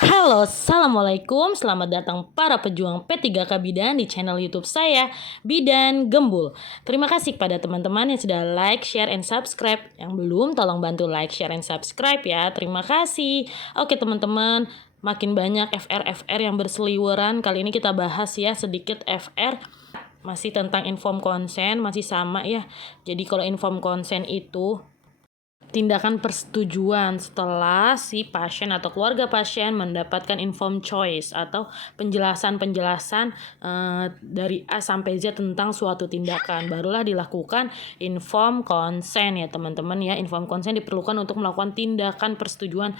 Halo, Assalamualaikum. Selamat datang para pejuang P3K Bidan di channel YouTube saya, Bidan Gembul. Terima kasih pada teman-teman yang sudah like, share, and subscribe. Yang belum, tolong bantu like, share, and subscribe ya. Terima kasih. Oke teman-teman, makin banyak FR-FR yang berseliweran. Kali ini kita bahas ya sedikit FR. Masih tentang inform consent, masih sama ya. Jadi kalau inform consent itu tindakan persetujuan setelah si pasien atau keluarga pasien mendapatkan informed choice atau penjelasan-penjelasan dari A sampai Z tentang suatu tindakan, barulah dilakukan informed consent ya teman-teman ya. Informed consent diperlukan untuk melakukan tindakan persetujuan,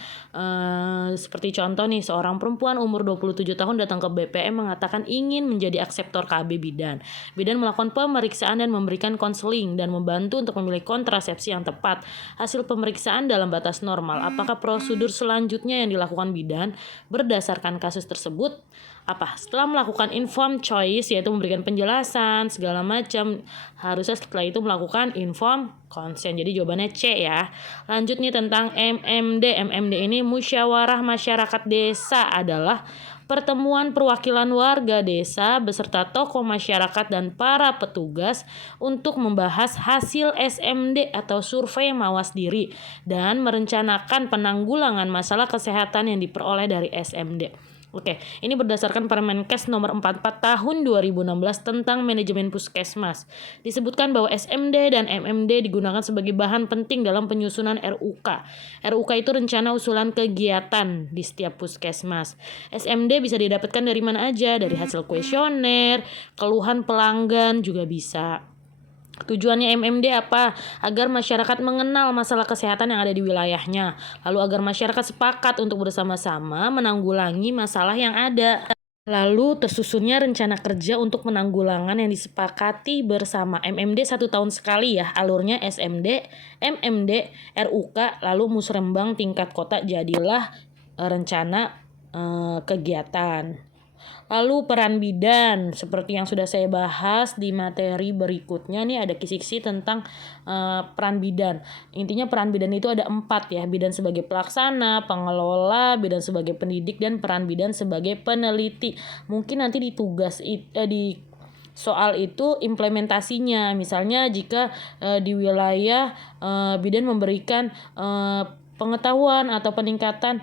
seperti contoh nih, seorang perempuan umur 27 tahun datang ke BPM mengatakan ingin menjadi akseptor KB bidan. Bidan melakukan pemeriksaan dan memberikan konseling dan membantu untuk memilih kontrasepsi yang tepat. Hasil pemeriksaan dalam batas normal. Apakah prosedur selanjutnya yang dilakukan bidan berdasarkan kasus tersebut? Setelah melakukan informed choice, yaitu memberikan penjelasan segala macam, harusnya setelah itu melakukan informed consent. Jadi jawabannya C ya. Lanjut nih tentang MMD. MMD ini musyawarah masyarakat desa adalah pertemuan perwakilan warga desa beserta tokoh masyarakat dan para petugas untuk membahas hasil SMD atau survei mawas diri dan merencanakan penanggulangan masalah kesehatan yang diperoleh dari SMD. Oke, ini berdasarkan Permenkes nomor 44 tahun 2016 tentang manajemen puskesmas. Disebutkan bahwa SMD dan MMD digunakan sebagai bahan penting dalam penyusunan RUK. RUK itu rencana usulan kegiatan di setiap puskesmas. SMD bisa didapatkan dari mana aja, dari hasil kuesioner, keluhan pelanggan juga bisa. Tujuannya MMD apa? Agar masyarakat mengenal masalah kesehatan yang ada di wilayahnya. Lalu agar masyarakat sepakat untuk bersama-sama menanggulangi masalah yang ada. Lalu tersusunnya rencana kerja untuk penanggulangan yang disepakati bersama. MMD 1 tahun sekali ya. Alurnya SMD, MMD, RUK, lalu musrembang tingkat kota jadilah rencana kegiatan. Lalu peran bidan, seperti yang sudah saya bahas di materi berikutnya nih, ada kisi-kisi tentang peran bidan. Intinya peran bidan itu ada 4 ya. Bidan sebagai pelaksana, pengelola, bidan sebagai pendidik, dan peran bidan sebagai peneliti. Mungkin nanti di soal itu implementasinya, misalnya jika di wilayah bidan memberikan pengetahuan atau peningkatan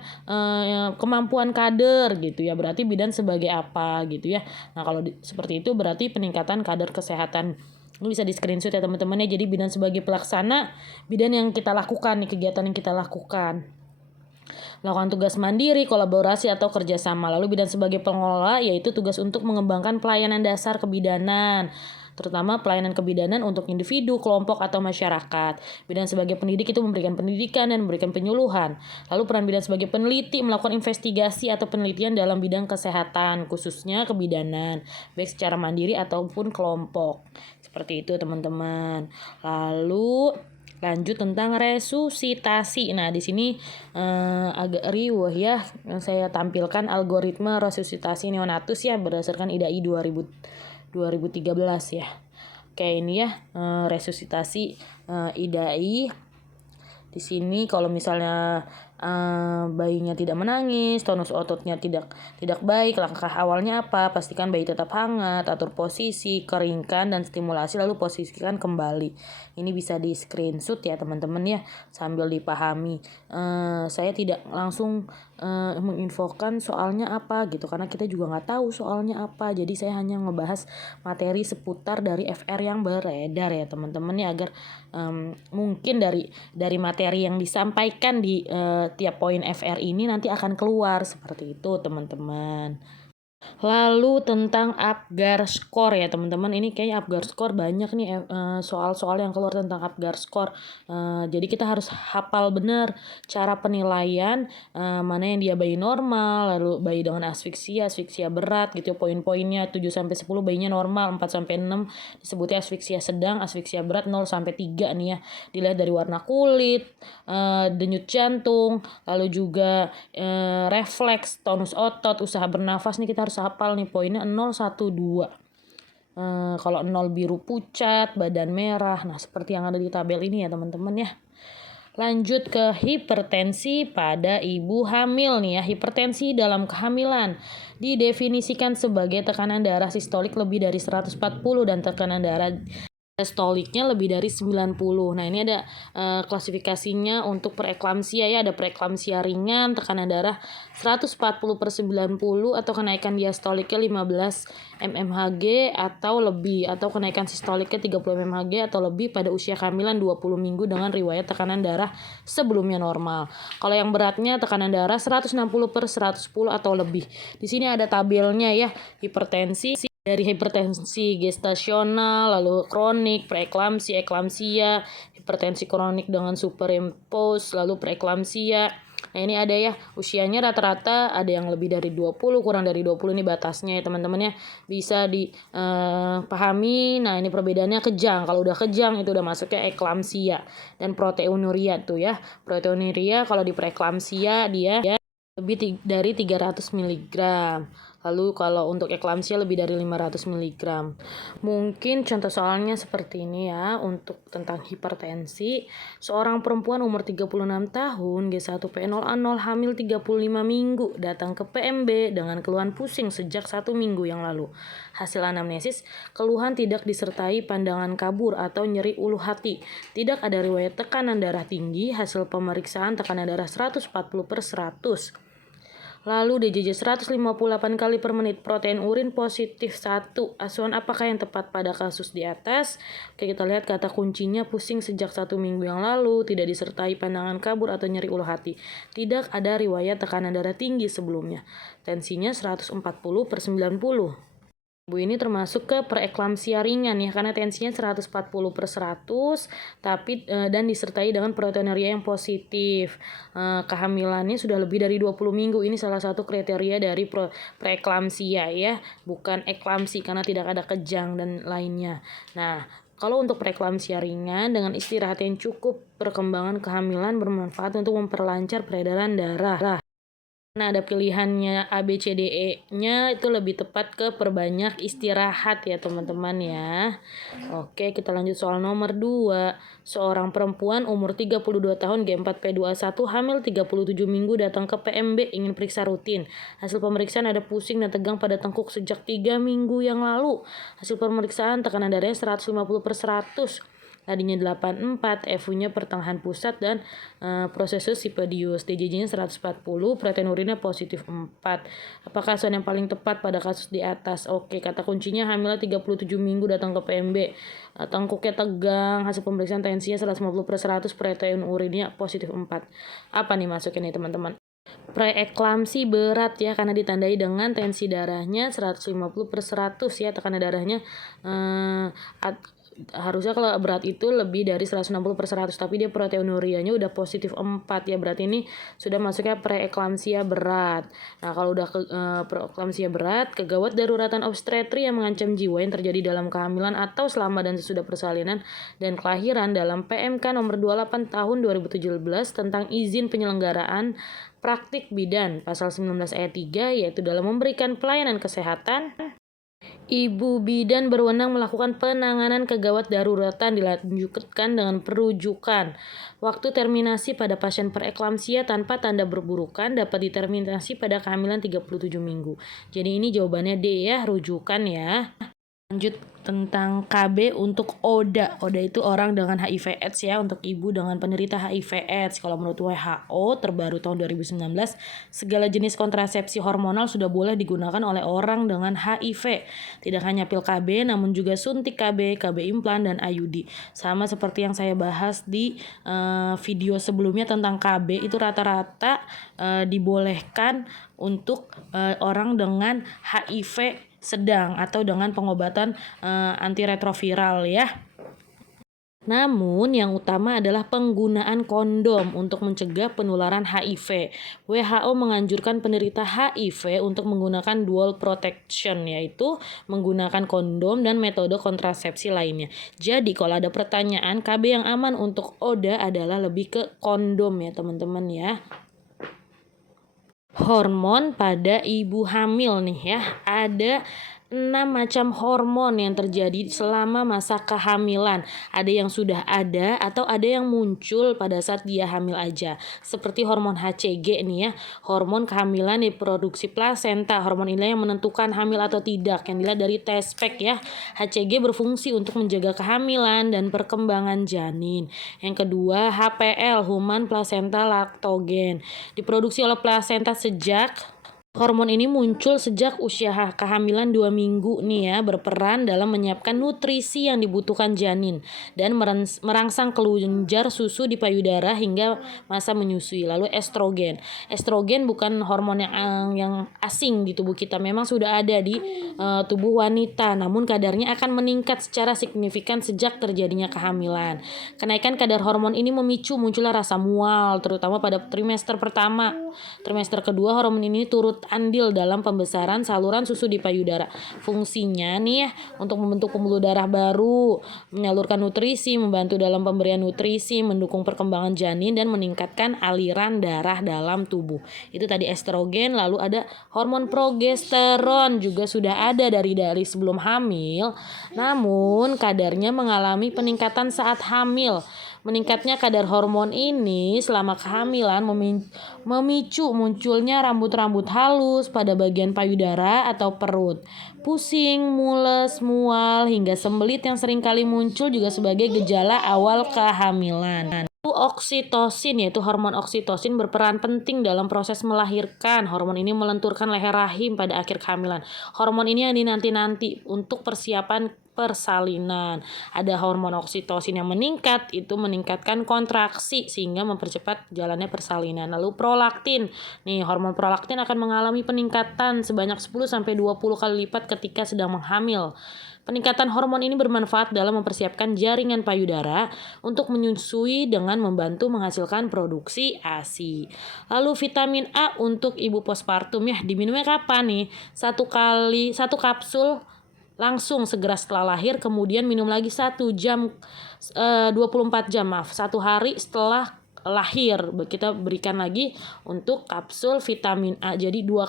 kemampuan kader gitu ya, berarti bidan sebagai apa gitu ya. Nah kalau seperti itu berarti peningkatan kader kesehatan. Ini bisa di screenshot ya teman-teman ya. Jadi bidan sebagai pelaksana, bidan yang kita lakukan nih, kegiatan yang kita lakukan. Melakukan tugas mandiri, kolaborasi, atau kerjasama. Lalu bidan sebagai pengelola, yaitu tugas untuk mengembangkan pelayanan dasar kebidanan, terutama pelayanan kebidanan untuk individu, kelompok, atau masyarakat. Bidan sebagai pendidik itu memberikan pendidikan dan memberikan penyuluhan. Lalu peran bidan sebagai peneliti melakukan investigasi atau penelitian dalam bidang kesehatan, khususnya kebidanan, baik secara mandiri ataupun kelompok. Seperti itu teman-teman. Lalu lanjut tentang resusitasi. Nah, di sini agak riuh ya. Saya tampilkan algoritma resusitasi neonatus ya berdasarkan IDAI 2013 ya. Oke, ini ya resusitasi IDAI. Di sini kalau misalnya bayinya tidak menangis, tonus ototnya tidak baik, langkah awalnya apa? Pastikan bayi tetap hangat, atur posisi, keringkan dan stimulasi, lalu posisikan kembali. Ini bisa di screenshot ya teman-teman ya, sambil dipahami. Saya tidak langsung menginfokan soalnya apa gitu, karena kita juga nggak tahu soalnya apa. Jadi saya hanya ngebahas materi seputar dari FR yang beredar ya teman-teman ya, agar mungkin dari materi yang disampaikan di tiap poin FR ini nanti akan keluar seperti itu teman-teman. Lalu tentang Apgar Score ya teman-teman, ini kayaknya Apgar Score banyak nih soal-soal yang keluar tentang Apgar Score. Jadi kita harus hafal benar cara penilaian mana yang dia bayi normal, lalu bayi dengan asfiksia berat gitu, poin-poinnya 7-10 bayinya normal, 4-6 disebutnya asfiksia sedang, asfiksia berat 0-3 nih ya. Dilihat dari warna kulit, denyut jantung, lalu juga refleks, tonus otot, usaha bernafas nih kita harus hafal nih poinnya 0, 1, 2. Kalau 0 biru pucat, badan merah. Nah, seperti yang ada di tabel ini ya teman-teman ya. Lanjut ke hipertensi pada ibu hamil nih ya. Hipertensi dalam kehamilan didefinisikan sebagai tekanan darah sistolik lebih dari 140 dan tekanan darah diastoliknya lebih dari 90. Nah, ini ada klasifikasinya untuk preeklamsia ya. Ada preeklamsia ringan, tekanan darah 140/90 atau kenaikan diastoliknya 15 mmHg atau lebih, atau kenaikan sistoliknya 30 mmHg atau lebih pada usia kehamilan 20 minggu dengan riwayat tekanan darah sebelumnya normal. Kalau yang beratnya tekanan darah 160/110 atau lebih. Di sini ada tabelnya ya, hipertensi dari hipertensi gestasional, lalu kronik, preeklamsia, eklamsia, hipertensi kronik dengan superimpos, lalu preeklamsia. Nah, ini ada ya, usianya rata-rata ada yang lebih dari 20, kurang dari 20 ini batasnya ya teman-teman ya. Bisa dipahami. Nah, ini perbedaannya kejang. Kalau udah kejang itu udah masuknya eklamsia. Dan proteinuria tuh ya. Proteinuria kalau di preeklamsia dia lebih dari 300 mg. Lalu kalau untuk eklamsia lebih dari 500 mg. Mungkin contoh soalnya seperti ini ya, untuk tentang hipertensi. Seorang perempuan umur 36 tahun, G1P0A0, hamil 35 minggu, datang ke PMB dengan keluhan pusing sejak 1 minggu yang lalu. Hasil anamnesis, keluhan tidak disertai pandangan kabur atau nyeri ulu hati. Tidak ada riwayat tekanan darah tinggi, hasil pemeriksaan tekanan darah 140/100. Lalu DJJ 158 kali per menit, protein urin positif 1. Asuhan apakah yang tepat pada kasus di atas? Oke, kita lihat kata kuncinya pusing sejak 1 minggu yang lalu, tidak disertai pandangan kabur atau nyeri ulu hati. Tidak ada riwayat tekanan darah tinggi sebelumnya. Tensinya 140/90. Ibu ini termasuk ke preeklamsia ringan ya, karena tensinya 140/100 tapi dan disertai dengan proteinuria yang positif. Kehamilannya sudah lebih dari 20 minggu. Ini salah satu kriteria dari preeklamsia ya, bukan eklamsi karena tidak ada kejang dan lainnya. Nah, kalau untuk preeklamsia ringan dengan istirahat yang cukup, perkembangan kehamilan bermanfaat untuk memperlancar peredaran darah. Nah, ada pilihannya A, B, C, D, E-nya itu lebih tepat ke perbanyak istirahat ya teman-teman ya. Oke, kita lanjut soal nomor 2. Seorang perempuan umur 32 tahun G4P21 hamil 37 minggu datang ke PMB ingin periksa rutin. Hasil pemeriksaan ada pusing dan tegang pada tengkuk sejak 3 minggu yang lalu. Hasil pemeriksaan tekanan darahnya 150/100. Tadinya 84, FU-nya pertengahan pusat dan prosesus sipedius. DJJ-nya 140, protein urinnya positif 4. Apakah asuhan yang paling tepat pada kasus di atas? Oke, kata kuncinya hamilnya 37 minggu datang ke PMB. Tengkuknya tegang, hasil pemeriksaan tensinya 150/100, protein urinnya positif 4. Apa nih masuknya nih teman-teman? Preeklamsi berat ya, karena ditandai dengan tensi darahnya 150/100 ya, tekanan darahnya harusnya kalau berat itu lebih dari 160/100, tapi dia proteinurianya udah positif 4 ya, berarti ini sudah masuknya preeklamsia berat. Nah, kalau udah preeklamsia berat, kegawat daruratan obstetri yang mengancam jiwa yang terjadi dalam kehamilan atau selama dan sesudah persalinan dan kelahiran dalam PMK nomor 28 tahun 2017 tentang izin penyelenggaraan praktik bidan pasal 19 ayat 3, yaitu dalam memberikan pelayanan kesehatan, ibu bidan berwenang melakukan penanganan kegawat daruratan dilanjutkan dengan perujukan. Waktu terminasi pada pasien preeklamsia tanpa tanda berburukan dapat diterminasi pada kehamilan 37 minggu. Jadi ini jawabannya D ya, rujukan ya. Lanjut tentang KB untuk ODA. ODA itu orang dengan HIV AIDS ya, untuk ibu dengan penderita HIV AIDS. Kalau menurut WHO terbaru tahun 2019, segala jenis kontrasepsi hormonal sudah boleh digunakan oleh orang dengan HIV. Tidak hanya pil KB, namun juga suntik KB, KB implan, dan IUD. Sama seperti yang saya bahas di video sebelumnya tentang KB, itu rata-rata dibolehkan untuk orang dengan HIV sedang atau dengan pengobatan antiretroviral ya. Namun yang utama adalah penggunaan kondom untuk mencegah penularan HIV. WHO menganjurkan penderita HIV untuk menggunakan dual protection, yaitu menggunakan kondom dan metode kontrasepsi lainnya. Jadi kalau ada pertanyaan, KB yang aman untuk ODA adalah lebih ke kondom ya teman-teman ya. Hormon pada ibu hamil nih ya, ada 6 macam hormon yang terjadi selama masa kehamilan. Ada yang sudah ada atau ada yang muncul pada saat dia hamil aja. Seperti hormon HCG nih ya, hormon kehamilan diproduksi plasenta. Hormon ini yang menentukan hamil atau tidak, yang dilihat dari tespek ya. HCG berfungsi untuk menjaga kehamilan dan perkembangan janin. Yang kedua, HPL, human placenta lactogen, diproduksi oleh plasenta sejak hormon ini muncul sejak usia kehamilan 2 minggu nih ya, berperan dalam menyiapkan nutrisi yang dibutuhkan janin dan merangsang kelenjar susu di payudara hingga masa menyusui. Lalu estrogen. Estrogen bukan hormon yang asing di tubuh kita, memang sudah ada di tubuh wanita, namun kadarnya akan meningkat secara signifikan sejak terjadinya kehamilan. Kenaikan kadar hormon ini memicu munculnya rasa mual, terutama pada trimester pertama. Trimester kedua, hormon ini turut andil dalam pembesaran saluran susu di payudara. Fungsinya nih ya, untuk membentuk pembuluh darah baru, menyalurkan nutrisi, membantu dalam pemberian nutrisi, mendukung perkembangan janin dan meningkatkan aliran darah dalam tubuh. Itu tadi estrogen. Lalu ada hormon progesteron, juga sudah ada dari sebelum hamil, namun kadarnya mengalami peningkatan saat hamil. Meningkatnya kadar hormon ini selama kehamilan memicu munculnya rambut-rambut halus pada bagian payudara atau perut. Pusing, mules, mual, hingga sembelit yang seringkali muncul juga sebagai gejala awal kehamilan. Oksitosin, yaitu hormon oksitosin berperan penting dalam proses melahirkan. Hormon ini melenturkan leher rahim pada akhir kehamilan. Hormon ini yang dinanti-nanti untuk persiapan persalinan. Ada hormon oksitosin yang meningkat, itu meningkatkan kontraksi sehingga mempercepat jalannya persalinan. Lalu prolaktin. Nih, hormon prolaktin akan mengalami peningkatan sebanyak 10-20 kali lipat ketika sedang menghamil. Peningkatan hormon ini bermanfaat dalam mempersiapkan jaringan payudara untuk menyusui dengan membantu menghasilkan produksi ASI. Lalu vitamin A untuk ibu postpartum ya, diminumnya kapan nih? Satu kapsul langsung segera setelah lahir, kemudian minum lagi 1 jam 24 jam satu hari setelah lahir kita berikan lagi untuk kapsul vitamin A. Jadi 2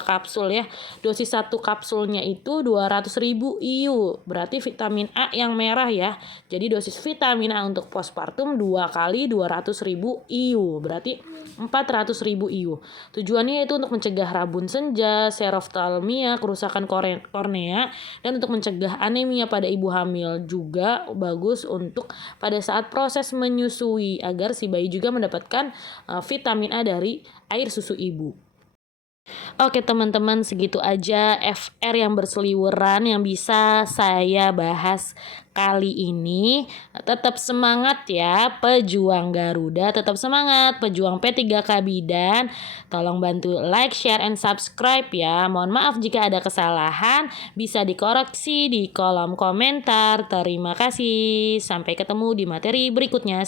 kapsul ya. Dosis 1 kapsulnya itu 200.000 IU. Berarti vitamin A yang merah ya. Jadi dosis vitamin A untuk postpartum 2 kali 200.000 IU. Berarti 400.000 IU. Tujuannya itu untuk mencegah rabun senja, seroftalmia, kerusakan kornea, dan untuk mencegah anemia pada ibu hamil. Juga bagus untuk pada saat proses menyusui agar si bayi juga mendapatkan vitamin A dari air susu ibu. Oke teman-teman, segitu aja FR yang berseliweran yang bisa saya bahas kali ini. Tetap semangat ya pejuang Garuda, tetap semangat pejuang P3K Bidan. Tolong bantu like, share, and subscribe ya. Mohon maaf jika ada kesalahan, bisa dikoreksi di kolom komentar. Terima kasih, sampai ketemu di materi berikutnya.